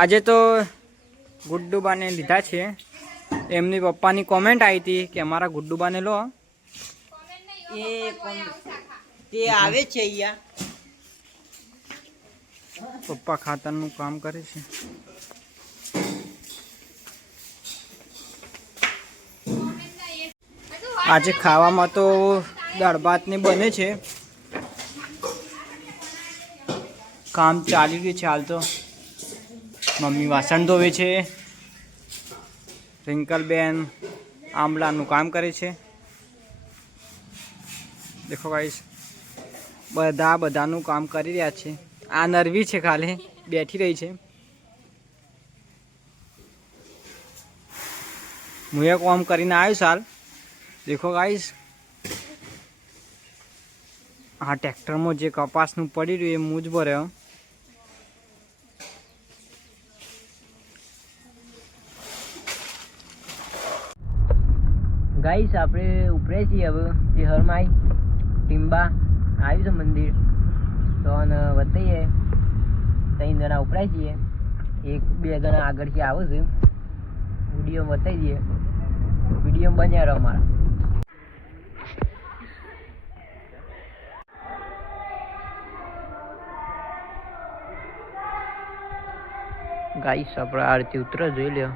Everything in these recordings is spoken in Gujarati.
આજે તો ગુડ્ડુબાને લીધા છે. એમની પપ્પાની કોમેન્ટ આવી હતી કે અમારા ગુડ્ડુબાને લો. એ તે આવે છે અહીંયા. પપ્પા ખાતરનું કામ કરે છે. આજે ખાવામાં તો દાળ ભાતને બને છે. કામ ચાલી રહ્યું છે હાલ તો. મમ્મી વાસણ ધોવે છે. રિંકલબેન આંબલાનું કામ કરે છે. દેખો ગાઈસ બધા બધાનું કામ કરી રહ્યા છે. આ નરવી છે ખાલી, બેઠી રહી છે. હું એક ઓમ કરીને આવ્યો સાલ. દેખો ગાઈસ આ ટ્રેક્ટરમાં જે કપાસનું પડી રહ્યું એ હું જ ભર્યો ગાઈસ, આપણે ઉપરે છીએ હવે શહેરમાં ટીમ્બા આવ્યું છે મંદિર. તો અને વધીએ. ત્રણ જણા ઉપરાય છીએ. એક, બે જણા આગળથી આવે છે. વીડિયો બતાવી દઈએ. વીડિયો બન્યા રહો અમારા. ગાઈસ, આપણે આરતી ઉતર જોઈ લ્યો.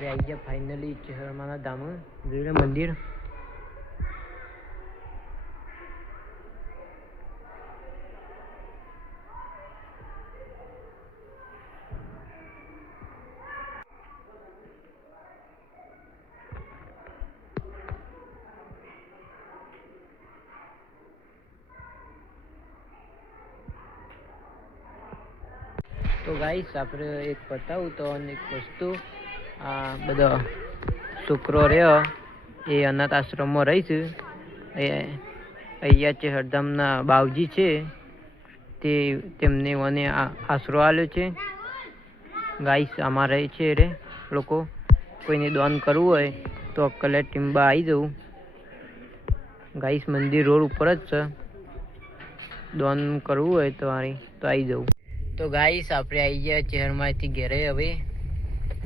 આપણે આવી ગયા ફાઇનલી ચહેરમાના ધામ જોઈ મંદિર તો ગાઈસ આપણે એક બતાવું તો એક વસ્તુ આ બધો છોકરો રહ્યો, એ અનાથ આશ્રમમાં રહીશ એ અહીંયા છે હરધામના બાવજી છે, તે તેમને મને આશરો આપ્યો છે. ગાઈસ રહે છે રે લોકો. કોઈને દાન કરવું હોય તો અક્કલે ટીમ્બા આવી જવું. ગાઈસ, મંદિર રોડ ઉપર જ છે. દાન કરવું હોય તો મારી તો આવી જવું. તો ગાઈસ, આપણે આવી ગયા ચહેરમાંથી ઘેરે હવે.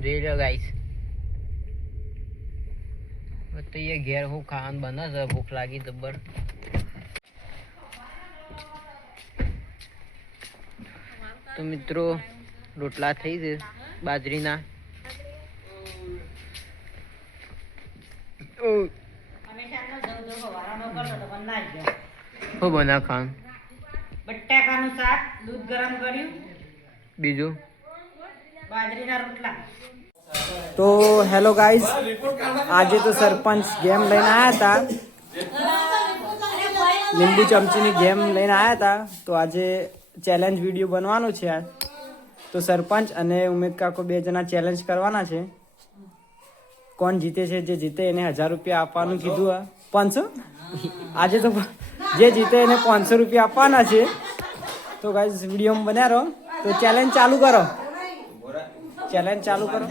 જોઈ લો ગાઈસ તો એ ઘેર હું ખાવાનું બને છે ભૂખ લાગી જબર તો મિત્રો રોટલા થઈ છે બાજરીના. બના ખાન બટાકાનું શાક દૂધ ગરમ કર્યું. બીજું? બાજરીના રોટલા. તો હેલો ગાઈઝ આજે તો સરપંચ ગેમ લઈને આવ્યા હતા લીંબુ ચમચીની ગેમ લઈને આવ્યા હતા તો આજે ચેલેન્જ વીડિયો બનવાનો છે આ. તો સરપંચ અને ઉમેદ કાકો બે જણા ચેલેન્જ કરવાના છે. કોણ જીતે છે જે જીતે એને હજાર રૂપિયા આપવાનું કીધું આ. પાંચસો? આજે તો જે જીતે એને પાંચસો રૂપિયા આપવાના છે. તો ગાઈઝ વિડીયોમાં બન્યા રહો. તો ચેલેન્જ ચાલુ કરો. ચેલેન્જ ચાલુ કરો.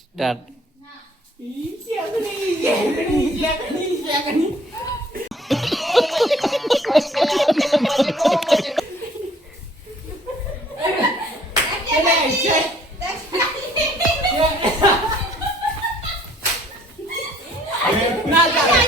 સ્ટાર્ટ ના ના.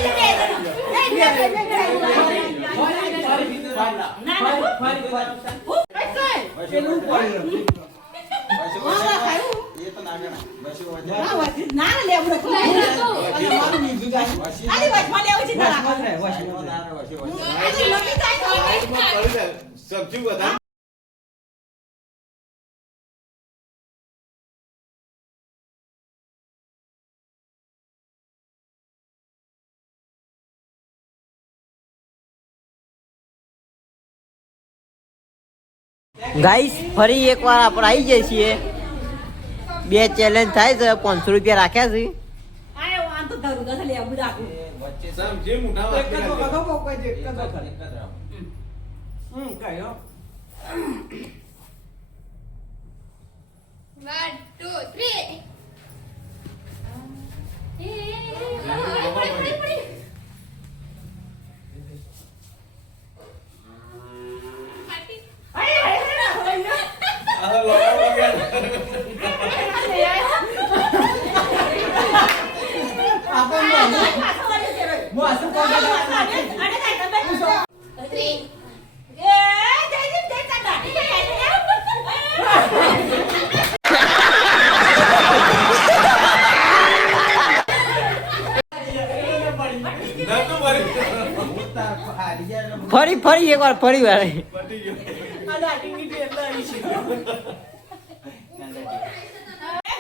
સબ્જી વધારે ગાઈસ ફરી એકવાર આપણે આવી જઈએ છીએ. બે ચેલેન્જ થાય છે પાંચસો રૂપિયા રાખ્યા છે. One, વાંધો ધરું ફરી ફરી એકવાર ફરી વાર.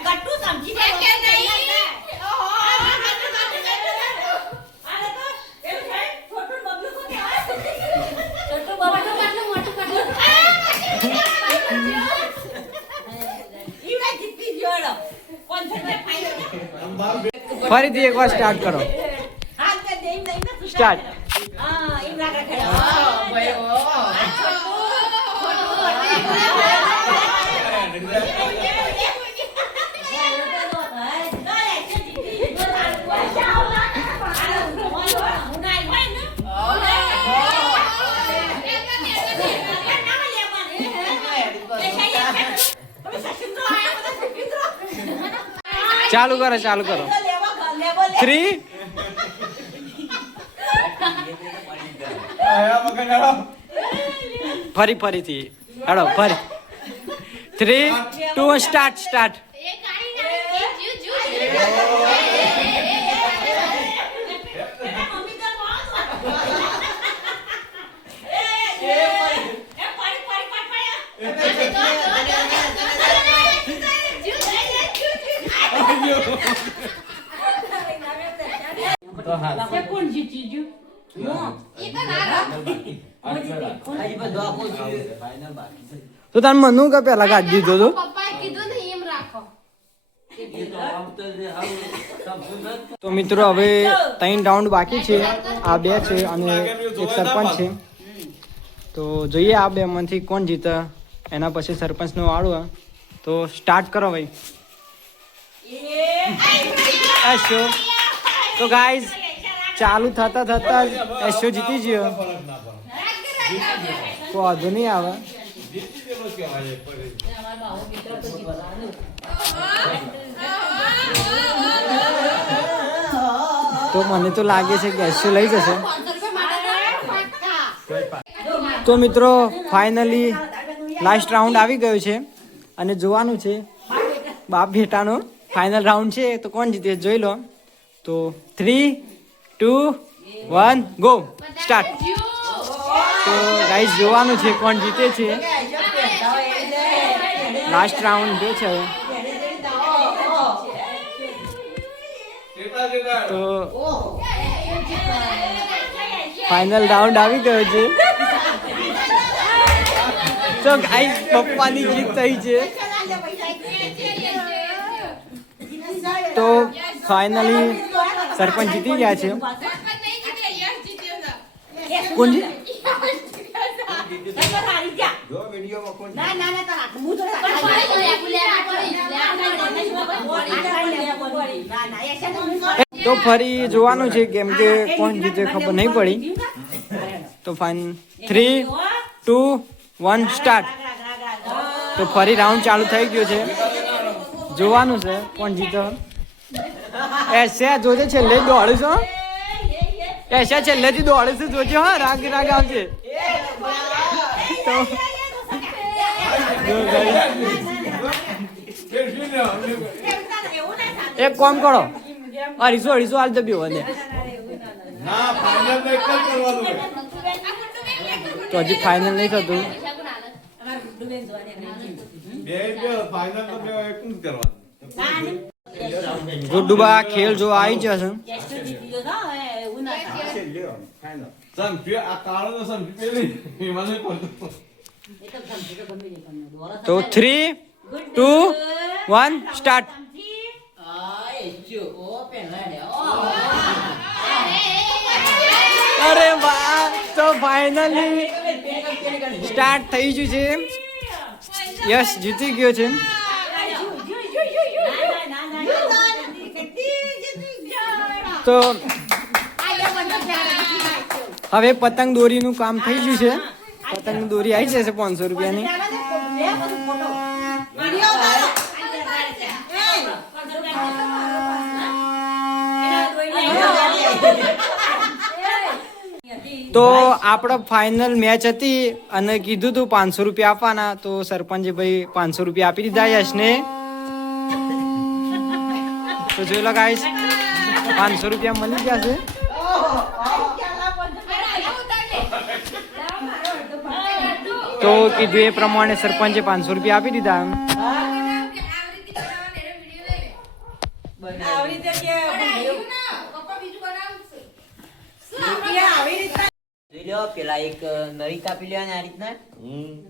ગટ્ટુ સમજી કે નહીં? બે ફરીથી એકવાર સ્ટાર્ટ કરો Start. ચાલુ કરો ચાલુ કરો. થ્રી. ફરી ફરીથી. હેડો ફરી. થ્રી ટુ સ્ટાર્ટ સ્ટાર્ટ એ કાઢી નાખ. જુ, જુ, જુ. જુ, જુ, જુ, જુ. કોણ જીતી ગયું ઈ તો ના રહ. તો તાર મનુ કે પેલા કાઢી દીધો તો પપ્પાએ કીધું ને એમ રાખો. તો મિત્રો હવે ત્રણ રાઉન્ડ બાકી છે. આ બે છે અને એક સરપંચ છે. તો જોઈએ આ બે માંથી કોણ જીતે. એના પછી સરપંચનો વાળો તો સ્ટાર્ટ કરો ભાઈ. એશો. તો ગાઈઝ ચાલુ થતા થતા એશો જીતી ગયો. કોઈ તો વાંધો નહીં આવે. તો મને તો લાગે છે કે એશો લઈ જશે. તો મિત્રો ફાઇનલી લાસ્ટ રાઉન્ડ આવી ગયો છે અને જોવાનું છે, બાપ બેટાનો ફાઇનલ રાઉન્ડ છે, તો કોણ જીતે જોઈ લો તો three two one go start. તો ગાઈઝ જોવાનું છે કોણ જીતે છે લાસ્ટ રાઉન્ડ જે છે હવે? તો ફાઇનલ રાઉન્ડ આવી ગયો છે તો ગાઈઝ પપ્પાની જીત થઈ છે તો ફાઇનલી સરપંચ જીતી ગયા છે. કોણ જી જો વિડીયોમાં કોણ ના ના ના તારા હું તો એ છે ફરી જોવાનું છે કેમ કે કોણ જીતે ખબર નહીં પડી. તો fine three two one start તો ફરી રાઉન્ડ ચાલુ થઈ ગયો છે. જોવાનું છે કોણ જીતો. એસે જોજે છેલ્લે દોડીશ હો. એસે છેલ્લેથી દોડીશ જોજે હા. રાગ રાગ આવશે તો. એક કામ કરો. આ રીસો રીસો હાલ દબ્યો વધે ના ફાઇનલ તો હજી ફાઇનલ નહીં થતું. ગુડ્ડુબા ખેલ જો આવી જશે તો થ્રી ટુ વન સ્ટાર્ટ અરે વાહ તો ફાઇનલી સ્ટાર્ટ થઈ ગયું છે. યસ જીતી ગયો છે. તો હવે પતંગ દોરીનું કામ થઈ ગયું છે. પતંગ દોરી આવી જશે પાંચસો રૂપિયાની. તો આપણો ફાઇનલ મેચ હતી અને કીધું તું પાંચસો રૂપિયા આપવાના. તો સરપંચે ભાઈ પાંચસો રૂપિયા આપી દીધા યશને. તો જોઈ લો ગાઈશ પાંચસો રૂપિયા મળી ગયા છે. તો કીધું એ પ્રમાણે સરપંચે પાંચસો રૂપિયા આપી દીધા લો પેલા એક નળી કાપી લેવાની આ રીતના.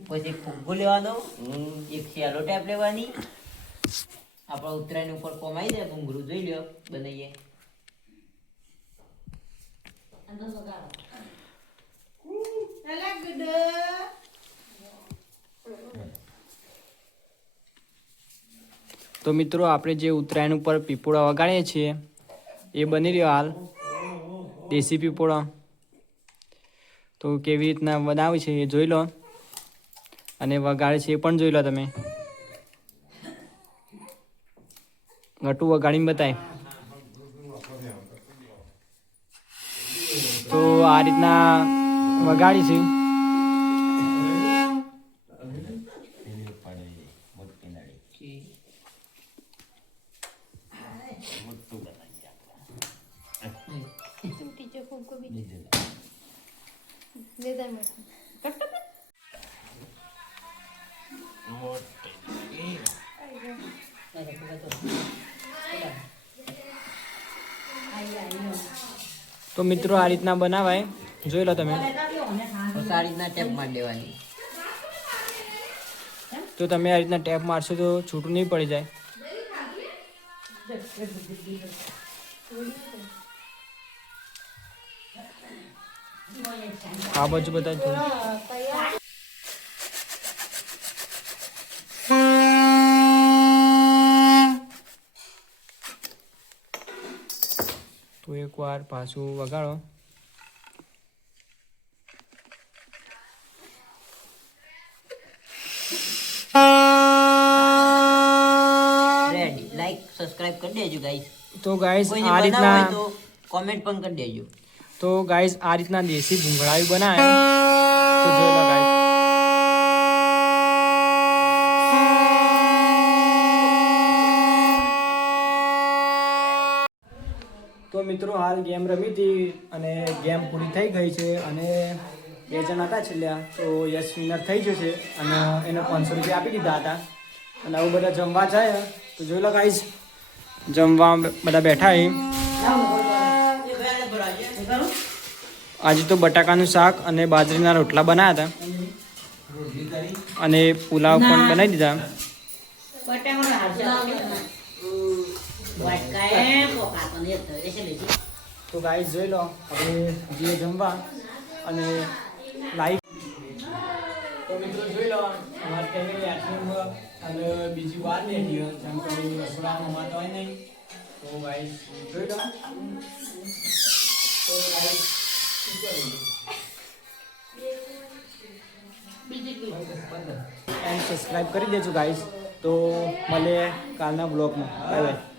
પછી ફુગ્ગો લેવાનો. એક શેલો ટેપ લેવાની. આપણા ઉત્તરાયણ ઉપર કોમાઈ જાય ઘૂંઘરું જોઈ લો બનાવીએ. અલા ગુડ તો મિત્રો, આપણે જે ઉત્તરાયણ ઉપર પીપોળા વગાડીએ છીએ, એ બની રહ્યો હાલ. દેશી પીપોળા. તો કેવી રીતના બનાવે છે એ જોઈ લો. અને વગાડે છે એ પણ જોઈ લો તમે. ઘટું વગાડીને બતાય. તો આ રીતના વગાડી છે. તો મિત્રો, આ રીતના બનાવાય. જોઈ લો તમે. તો તમે આ રીતના ટેપ મારશો તો છૂટું નહીં પડી જાય. આ બાજુ બધા તું તો એકવાર પાછું વગાડો. રેડી લાઈક સબસ્ક્રાઇબ કરી દેજો ગાઈસ તો ગાઈસ આ રીતના કોમેન્ટ પણ કરી દેજો. તો ગાઈઝ આ રીતના દેશી ભૂંગળાયું બનાવે. તો જોઈ તો મિત્રો, હાલ ગેમ રમી હતી અને ગેમ પૂરી થઈ ગઈ છે અને બે જણ હતા છેલ્લા. તો યસ વિનર થઈ ગયો છે અને એને પાંચસો રૂપિયા આપી દીધા હતા. અને આવું બધા જમવા જાય. તો જોઈ લો ગાઈઝ જમવા બધા બેઠા છે આજે તો બટાકાનું શાક અને બાજરીના રોટલા બનાવ્યા હતા. અને પુલાવ પણ બનાવી દીધા. તો ગાઈ જોઈ લો આપણે જઈએ જમવા અને લાઈક તો મિત્રો જોઈ લો અમારી ફેમિલી આટલી અને બીજી વાર નહીં જેમ કરી રસોડામાં હોય નહીં. તો ગાઈ જોઈ લો. એન્ડ સબસ્ક્રાઈબ કરી દેજો ગાઈસ તો મળે કાલના બ્લોગમાં બાય બાય